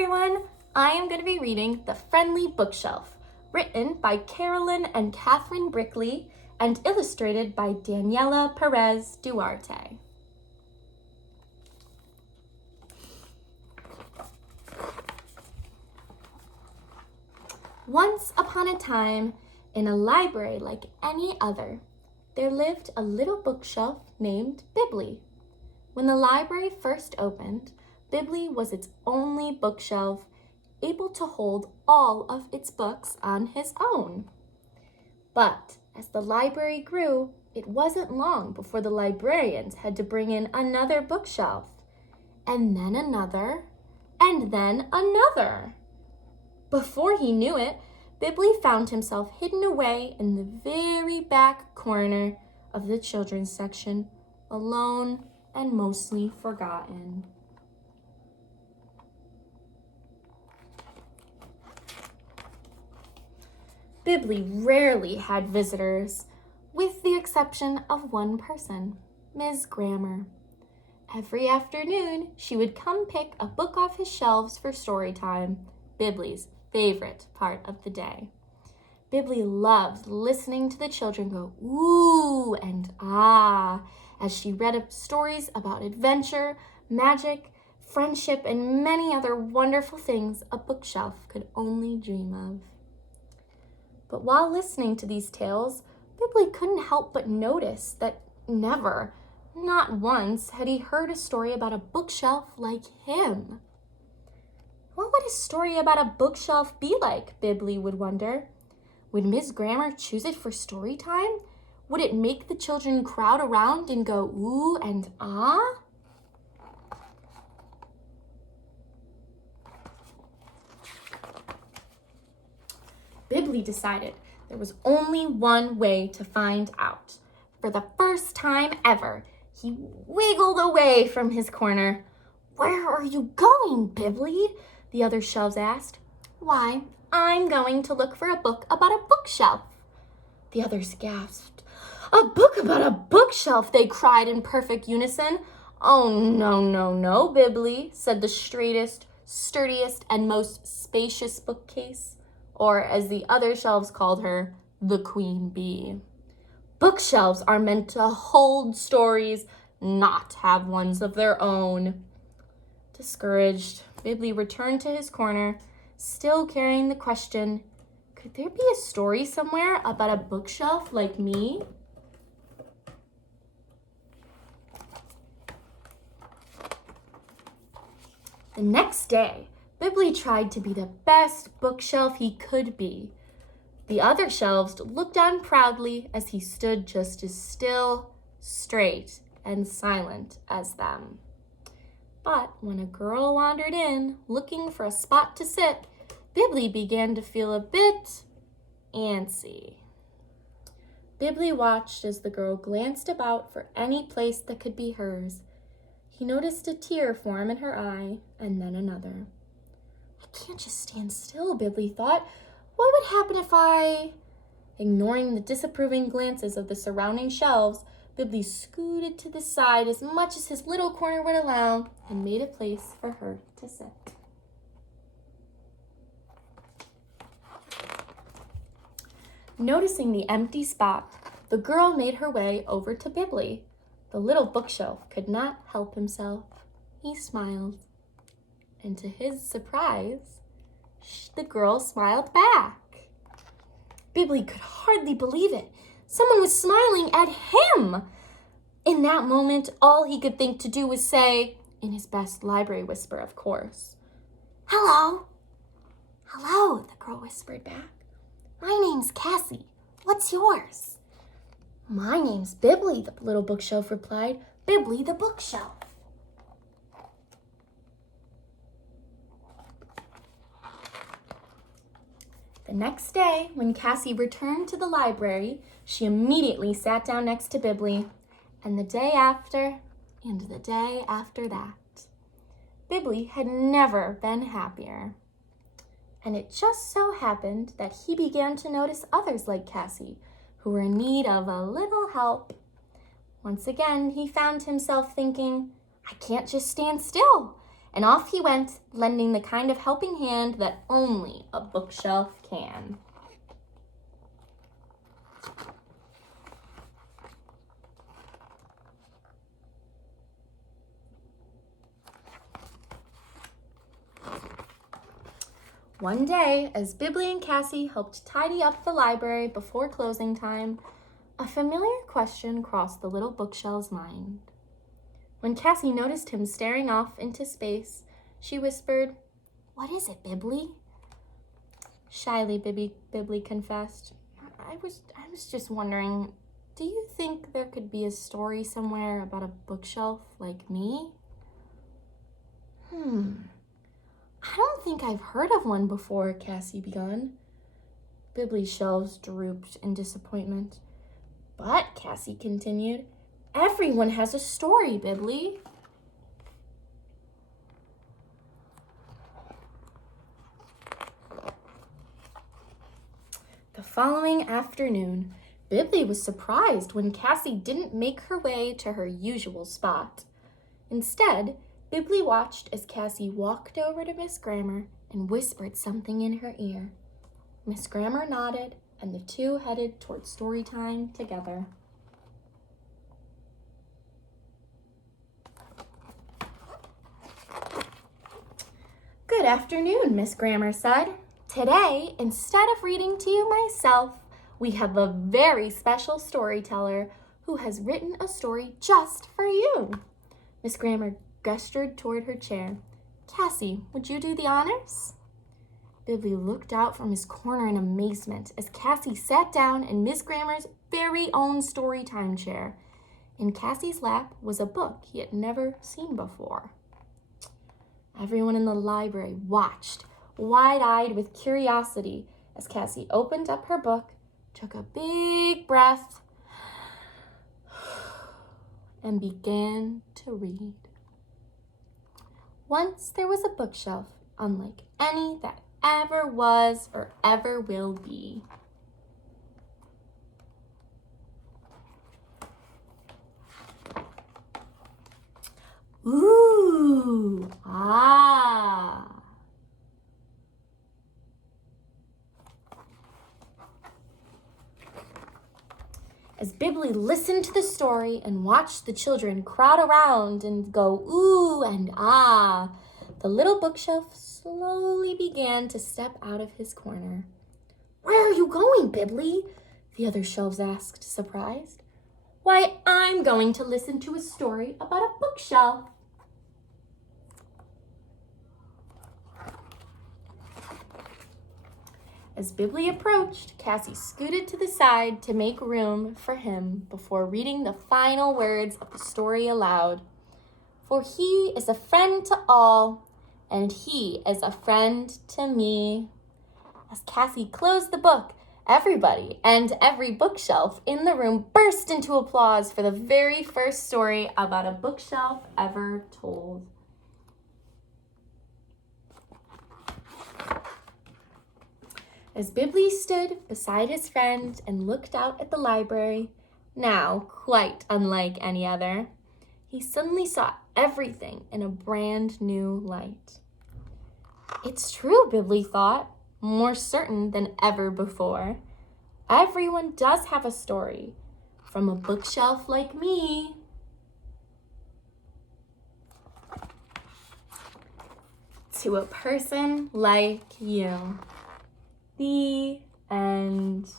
everyone! I am going to be reading The Friendly Bookshelf, written by Carolyn and Catherine Brickley and illustrated by Daniela Perez Duarte. Once upon a time, in a library like any other, there lived a little bookshelf named Bibley. When the library first opened, Bibley was its only bookshelf, able to hold all of its books on his own. But as the library grew, it wasn't long before the librarians had to bring in another bookshelf, and then another, and then another. Before he knew it, Bibley found himself hidden away in the very back corner of the children's section, alone and mostly forgotten. Bibley rarely had visitors, with the exception of one person, Ms. Grammer. Every afternoon, she would come pick a book off his shelves for story time, Bibley's favorite part of the day. Bibley loved listening to the children go ooh and ah as she read stories about adventure, magic, friendship, and many other wonderful things a bookshelf could only dream of. But while listening to these tales, Bibley couldn't help but notice that never, not once, had he heard a story about a bookshelf like him. What would a story about a bookshelf be like, Bibley would wonder? Would Ms. Grammer choose it for story time? Would it make the children crowd around and go ooh and ah? Bibley decided there was only one way to find out. For the first time ever, he wiggled away from his corner. "Where are you going, Bibley?" the other shelves asked. "Why, I'm going to look for a book about a bookshelf." The others gasped. "A book about a bookshelf," they cried in perfect unison. "Oh, no, Bibley," said the straightest, sturdiest, and most spacious bookcase, or as the other shelves called her, the Queen Bee. "Bookshelves are meant to hold stories, not have ones of their own." Discouraged, Bibley returned to his corner, still carrying the question, could there be a story somewhere about a bookshelf like me? The next day, Bibley tried to be the best bookshelf he could be. The other shelves looked on proudly as he stood just as still, straight, and silent as them. But when a girl wandered in, looking for a spot to sit, Bibley began to feel a bit antsy. Bibley watched as the girl glanced about for any place that could be hers. He noticed a tear form in her eye, and then another. "I can't just stand still," Bibley thought. "What would happen if I—" Ignoring the disapproving glances of the surrounding shelves, Bibley scooted to the side as much as his little corner would allow and made a place for her to sit. Noticing the empty spot, the girl made her way over to Bibley. The little bookshelf could not help himself. He smiled. And to his surprise, the girl smiled back. Bibley could hardly believe it. Someone was smiling at him. In that moment, all he could think to do was say, in his best library whisper, of course, "Hello." "Hello," the girl whispered back. "My name's Cassie. What's yours?" "My name's Bibley," the little bookshelf replied. "Bibley the bookshelf." The next day, when Cassie returned to the library, she immediately sat down next to Bibley, and the day after, and the day after that. Bibley had never been happier. And it just so happened that he began to notice others like Cassie, who were in need of a little help. Once again, he found himself thinking, "I can't just stand still. and off he went, lending the kind of helping hand that only a bookshelf can. One day, as Bibli and Cassie helped tidy up the library before closing time, a familiar question crossed the little bookshelf's mind. When Cassie noticed him staring off into space, she whispered, "What is it, Bibli?" Shyly, Bibli confessed, I was just wondering, do you think there could be a story somewhere about a bookshelf like me?" I don't think I've heard of one before," Cassie began. Bibli's shelves drooped in disappointment. "But," Cassie continued, "everyone has a story, Bibli." The following afternoon, Bibli was surprised when Cassie didn't make her way to her usual spot. Instead, Bibli watched as Cassie walked over to Miss Grammar and whispered something in her ear. Miss Grammar nodded, and the two headed toward story time together. "Good afternoon," Miss Grammar said. "Today, instead of reading to you myself, we have a very special storyteller who has written a story just for you." Miss Grammar gestured toward her chair. "Cassie, would you do the honors?" Bibli looked out from his corner in amazement as Cassie sat down in Miss Grammar's very own storytime chair. In Cassie's lap was a book he had never seen before. Everyone in the library watched, wide-eyed with curiosity, as Cassie opened up her book, took a big breath, and began to read. Once there was a bookshelf unlike any that ever was or ever will be. Ooh, ah. As Bibli listened to the story and watched the children crowd around and go ooh and ah, the little bookshelf slowly began to step out of his corner. "Where are you going, Bibli?" the other shelves asked, surprised. "Why, I'm going to listen to a story about a bookshelf." As Bibli approached, Cassie scooted to the side to make room for him before reading the final words of the story aloud. "For he is a friend to all, and he is a friend to me." As Cassie closed the book, everybody and every bookshelf in the room burst into applause for the very first story about a bookshelf ever told. As Bibli stood beside his friend and looked out at the library, now quite unlike any other, he suddenly saw everything in a brand new light. It's true, Bibli thought, more certain than ever before. Everyone does have a story, from a bookshelf like me to a person like you. The end.